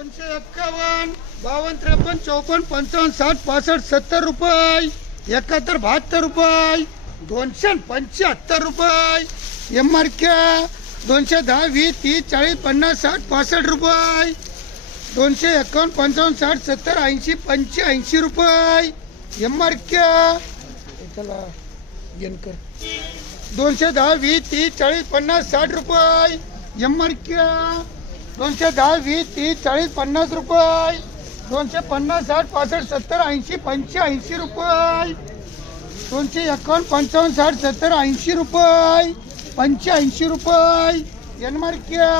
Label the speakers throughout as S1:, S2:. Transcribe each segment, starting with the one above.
S1: दोनशे एक्कावन्न बावन्न त्रेपन्न चौपन्न पंचावन्न साठ पासष्ट सत्तर रुपये. एकाहत्तर बहात्तर रुपये. दोनशे पंच्याहत्तर रुपये. एम आर के दोनशे दहा वीस तीस चाळीस पन्नास साठ पासष्ट रुपये. दोनशे एकावन्न पंचावन्न साठ सत्तर ऐंशी पंच्याऐंशी रुपये. एम आर के चला येन कर. दोनशे दहा वीस तीस चाळीस पन्नास साठ रुपये. एम आर के दोनशे दहा वीस तीस चाळीस पन्नास रुपये. दोनशे पन्नास साठ पासष्ट सत्तर ऐंशी पंच्याऐंशी रुपये. दोनशे एकावन्न पंचावन्न साठ सत्तर ऐंशी रुपये. पंच्याऐंशी रुपये. एनमार्किया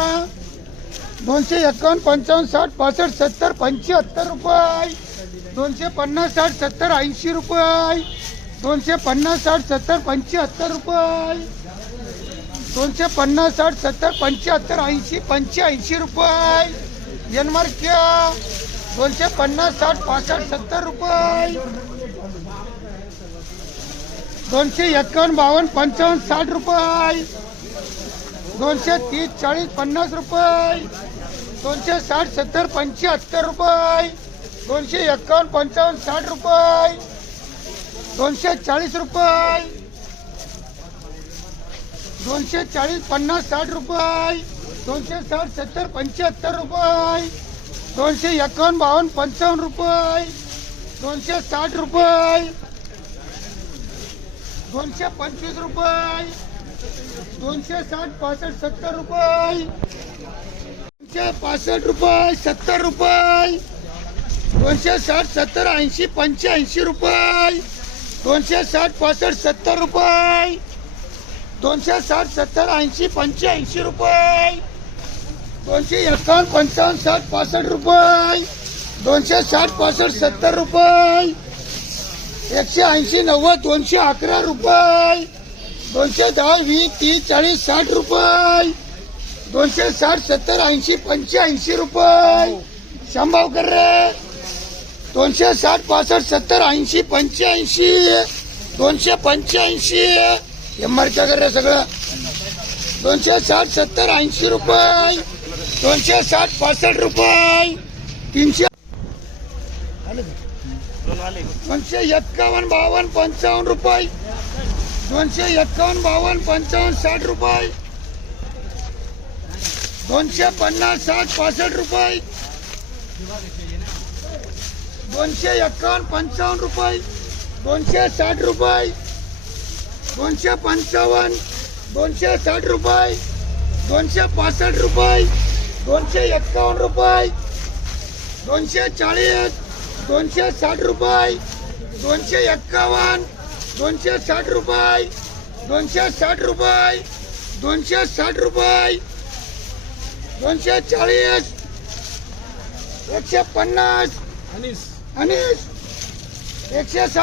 S1: दोनशे एकावन्न पंचावन्न साठ पासष्ट सत्तर पंच्याहत्तर रुपये. दोनशे पन्नास साठ सत्तर ऐंशी रुपये. दोनशे पन्नास साठ सत्तर पंच्याहत्तर रुपये. दोनशे पन्नास साठ सत्तर पंच्याहत्तर ऐंशी पंच्याऐंशी रुपये. एन दोनशे पन्नास साठ पासष्ट सत्तर रुपये. दोनशे एक्कावन्न बावन्न पंचावन्न साठ रुपये. दोनशे तीस चाळीस पन्नास रुपये. दोनशे साठ सत्तर पंच्याहत्तर रुपये. दोनशे एक्कावन्न पंचावन्न साठ रुपये. दोनशे चाळीस रुपये. दोनशे चाळीस पन्नास साठ रुपये. दोनशे साठ सत्तर पंच्याहत्तर रुपये. दोनशे एकावन्न बावन्न पंचावन्न रुपये. दोनशे साठ रुपये. दोनशे पंचवीस रुपये. दोनशे साठ पासष्ट सत्तर रुपये. दोनशे पासष्ट रुपये सत्तर रुपये. दोनशे साठ सत्तर ऐंशी पंच्याऐंशी रुपये. दोनशे साठ पासष्ट सत्तर रुपये. दोनशे साठ सत्तर ऐंशी पंच्याऐंशी रुपये. दोनशे एकावन्न पंचावन्न साठ पासष्ट रुपये. दोनशे साठ पासष्ट सत्तर रुपये. एकशे ऐंशी नव्वद दोनशे अकरा रुपये. दोनशे दहा वीस तीस चाळीस साठ रुपये. दोनशे साठ सत्तर ऐंशी पंच्याऐंशी रुपये. शंभाव कर रे दोनशे साठ पासष्ट सत्तर ऐंशी पंच्याऐंशी. दोनशे पंच्याऐंशी. एम आर कर सगळं. दोनशे साठ सत्तर ऐंशी रुपये. दोनशे साठ पासष्ट रुपये. तीनशे दोनशे एक्कावन्न बावन्न पंचावन्न रुपये. दोनशे एक्कावन्न बावन्न पंचावन्न साठ रुपये. दोनशे पन्नास साठ पासष्ट रुपये. दोनशे एक्कावन्न पंचावन्न रुपये. दोनशे साठ रुपये. दोनशे पंचावन्न दोनशे साठ रुपये दोनशे पासष्ट रुपये दोनशे एक्कावन्न रुपये दोनशे चाळीस दोनशे साठ रुपये दोनशे एक्कावन्न दोनशे साठ रुपये दोनशे साठ रुपये दोनशे साठ रुपये दोनशे चाळीस एकशे पन्नास आणि एकशे साठ